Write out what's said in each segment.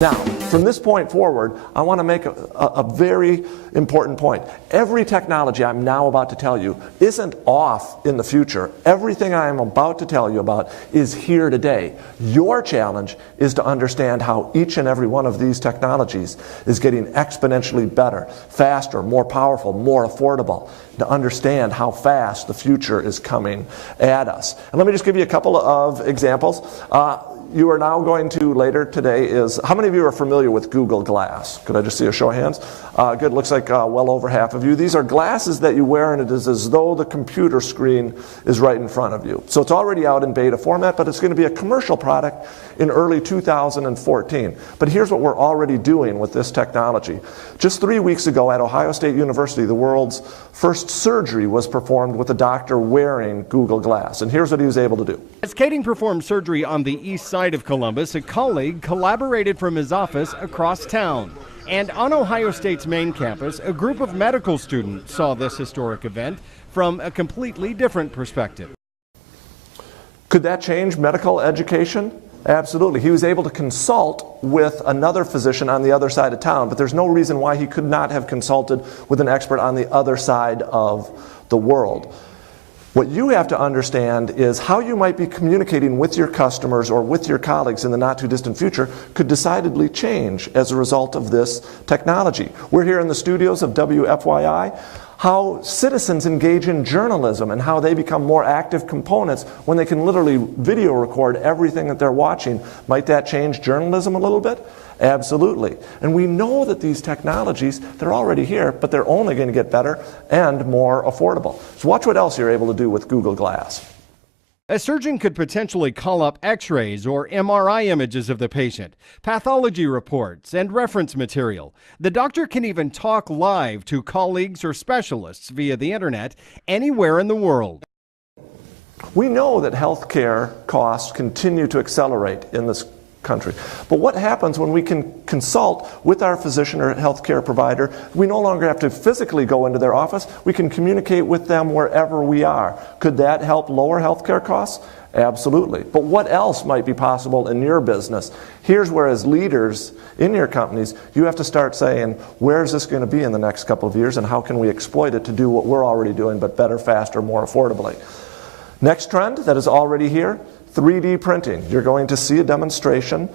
Now, from this point forward, I want to make a very important point. Every technology I'm now about to tell you isn't off in the future. Everything I am about to tell you about is here today. Your challenge is to understand how each and every one of these technologies is getting exponentially better, faster, more powerful, more affordable, to understand how fast the future is coming at us. And let me just give you a couple of examples. You are now going to later today is, how many of you are familiar with Google Glass? Could I just see a show of hands? Good, looks like well over half of you. These are glasses that you wear, and it is as though the computer screen is right in front of you. So it's already out in beta format, but it's going to be a commercial product in early 2014. But here's what we're already doing with this technology. Just 3 weeks ago at Ohio State University, the world's first surgery was performed with a doctor wearing Google Glass. And here's what he was able to do. As Kading performed surgery on the east side of Columbus, a colleague collaborated from his office across town. And on Ohio State's main campus, a group of medical students saw this historic event from a completely different perspective. Could that change medical education? Absolutely. He was able to consult with another physician on the other side of town, but there's no reason why he could not have consulted with an expert on the other side of the world. What you have to understand is how you might be communicating with your customers or with your colleagues in the not too distant future could decidedly change as a result of this technology. We're here in the studios of WFYI. How citizens engage in journalism and how they become more active components when they can literally video record everything that they're watching. Might that change journalism a little bit? Absolutely. And we know that these technologies, they're already here, but they're only going to get better and more affordable. So watch what else you're able to do with Google Glass. A surgeon could potentially call up X-rays or MRI images of the patient, pathology reports, and reference material. The doctor can even talk live to colleagues or specialists via the internet anywhere in the world. We know that healthcare costs continue to accelerate in this country. But what happens when we can consult with our physician or healthcare provider? We no longer have to physically go into their office. We can communicate with them wherever we are. Could that help lower healthcare costs? Absolutely. But what else might be possible in your business? Here's where, as leaders in your companies, you have to start saying, where is this going to be in the next couple of years, and how can we exploit it to do what we're already doing, but better, faster, more affordably? Next trend that is already here, 3D printing. You're going to see a demonstration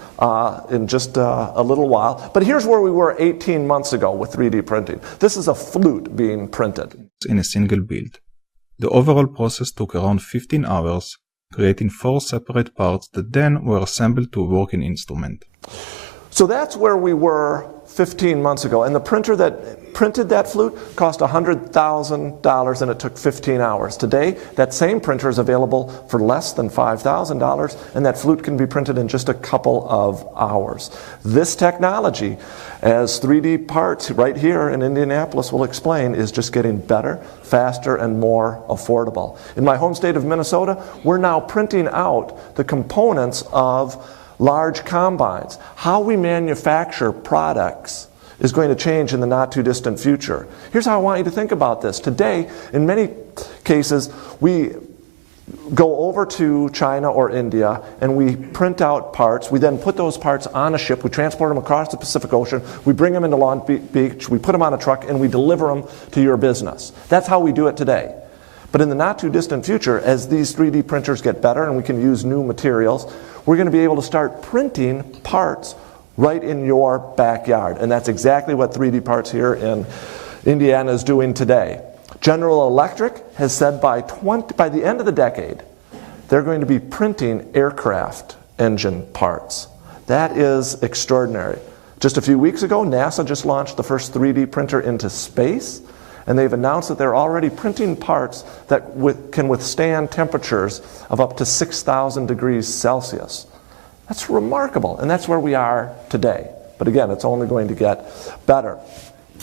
in just a little while. But here's where we were 18 months ago with 3D printing. This is a flute being printed. In a single build. The overall process took around 15 hours, creating 4 separate parts that then were assembled to a working instrument. So that's where we were 15 months ago. And the printer that printed that flute cost $100,000 and it took 15 hours. Today, that same printer is available for less than $5,000 and that flute can be printed in just a couple of hours. This technology, as 3D parts right here in Indianapolis will explain, is just getting better, faster, and more affordable. In my home state of Minnesota, we're now printing out the components of large combines. How we manufacture products is going to change in the not too distant future. Here's how I want you to think about this. Today, in many cases, we go over to China or India and we print out parts. We then put those parts on a ship. We transport them across the Pacific Ocean. We bring them into Long Beach. We put them on a truck and we deliver them to your business. That's how we do it today. But in the not too distant future, as these 3D printers get better and we can use new materials, we're going to be able to start printing parts right in your backyard. And that's exactly what 3D Parts here in Indiana is doing today. General Electric has said by the end of the decade, they're going to be printing aircraft engine parts. That is extraordinary. Just a few weeks ago, NASA just launched the first 3D printer into space. And they've announced that they're already printing parts that can withstand temperatures of up to 6,000 degrees Celsius. That's remarkable, and that's where we are today. But again, it's only going to get better.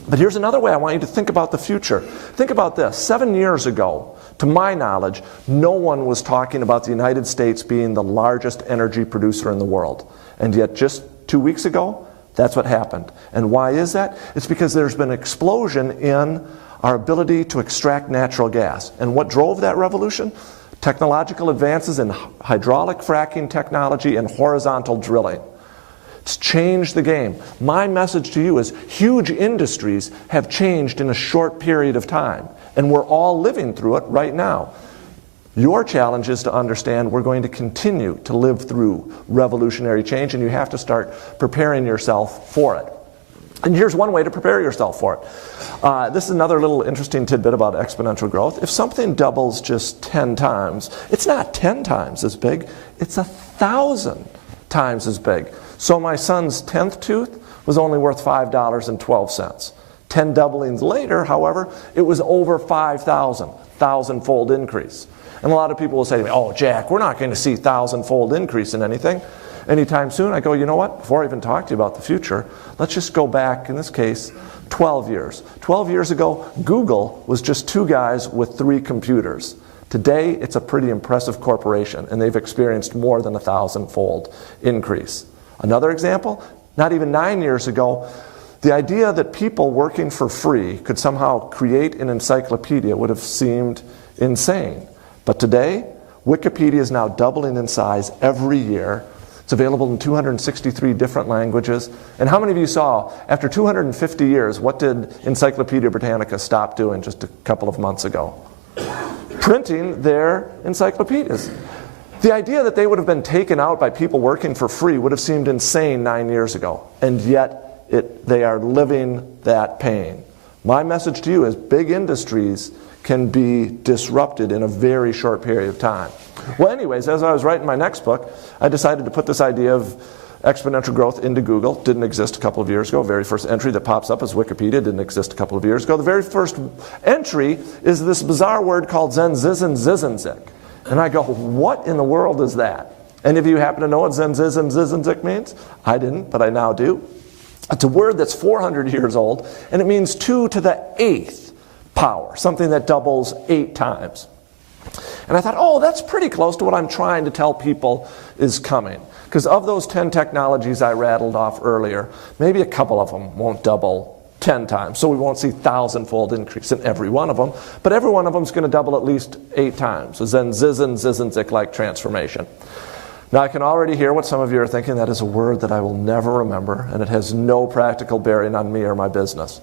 But here's another way I want you to think about the future. Think about this. 7 years ago, to my knowledge, no one was talking about the United States being the largest energy producer in the world. And yet just 2 weeks ago, that's what happened. And why is that? It's because there's been an explosion in our ability to extract natural gas. And what drove that revolution? Technological advances in hydraulic fracking technology and horizontal drilling. It's changed the game. My message to you is huge industries have changed in a short period of time, and we're all living through it right now. Your challenge is to understand we're going to continue to live through revolutionary change, and you have to start preparing yourself for it. And here's one way to prepare yourself for it. This is another little interesting tidbit about exponential growth. If something doubles just 10 times, it's not 10 times as big, it's 1,000 times as big. So my son's 10th tooth was only worth $5.12. 10 doublings later, however, it was over 5,000, 1,000-fold increase. And a lot of people will say to me, oh, Jack, we're not going to see 1,000-fold increase in anything anytime soon. I go, you know what? Before I even talk to you about the future, let's just go back, in this case, 12 years. 12 years ago, Google was just 2 guys with 3 computers. Today, it's a pretty impressive corporation, and they've experienced more than 1,000-fold increase. Another example, not even 9 years ago, the idea that people working for free could somehow create an encyclopedia would have seemed insane. But today, Wikipedia is now doubling in size every year. It's available in 263 different languages. And how many of you saw, after 250 years, what did Encyclopedia Britannica stop doing just a couple of months ago? Printing their encyclopedias. The idea that they would have been taken out by people working for free would have seemed insane 9 years ago. And yet, they are living that pain. My message to you is big industries can be disrupted in a very short period of time. Well, anyways, as I was writing my next book, I decided to put this idea of exponential growth into Google. Didn't exist a couple of years ago. Very first entry that pops up is Wikipedia. Didn't exist a couple of years ago. The very first entry is this bizarre word called Zenzizinzizinzik. And I go, what in the world is that? Any of you happen to know what Zenzizinzizinzik means? I didn't, but I now do. It's a word that's 400 years old, and it means 2 to the 8th power, something that doubles 8 times. And I thought, oh, that's pretty close to what I'm trying to tell people is coming. Because of those 10 technologies I rattled off earlier, maybe a couple of them won't double 10 times. So we won't see 1,000-fold increase in every one of them. But every one of them is going to double at least 8 times. A Zenzizinzizinzik-like transformation. Now I can already hear what some of you are thinking. That is a word that I will never remember, and it has no practical bearing on me or my business.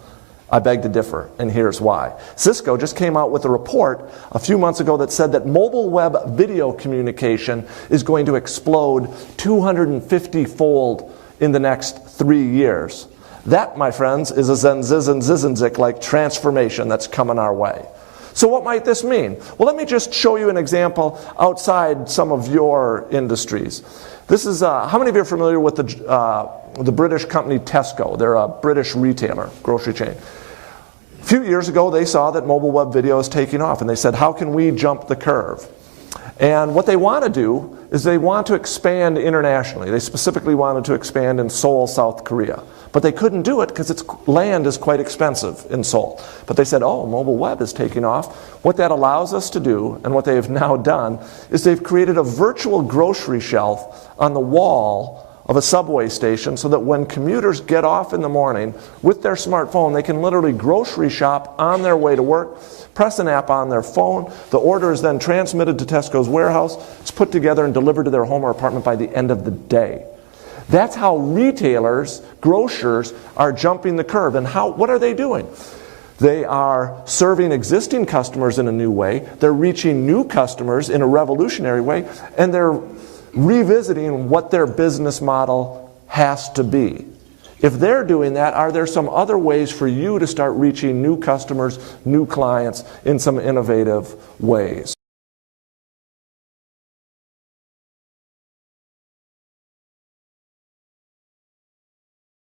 I beg to differ, and here's why. Cisco just came out with a report a few months ago that said that mobile web video communication is going to explode 250-fold in the next 3 years. That, my friends, is a Zenzizinzizinzik-like transformation that's coming our way. So what might this mean? Well, let me just show you an example outside some of your industries. This is, how many of you are familiar with the British company Tesco? They're a British retailer, grocery chain. A few years ago, they saw that mobile web video is taking off, and they said, how can we jump the curve? And what they want to do is they want to expand internationally. They specifically wanted to expand in Seoul, South Korea. But they couldn't do it because its land is quite expensive in Seoul. But they said, oh, mobile web is taking off. What that allows us to do, and what they have now done, is they've created a virtual grocery shelf on the wall of a subway station so that when commuters get off in the morning with their smartphone, they can literally grocery shop on their way to work, press an app on their phone, the order is then transmitted to Tesco's warehouse, it's put together and delivered to their home or apartment by the end of the day. That's how retailers, grocers, are jumping the curve. And what are they doing? They are serving existing customers in a new way, they're reaching new customers in a revolutionary way, and they're revisiting what their business model has to be. If they're doing that, are there some other ways for you to start reaching new customers, new clients in some innovative ways?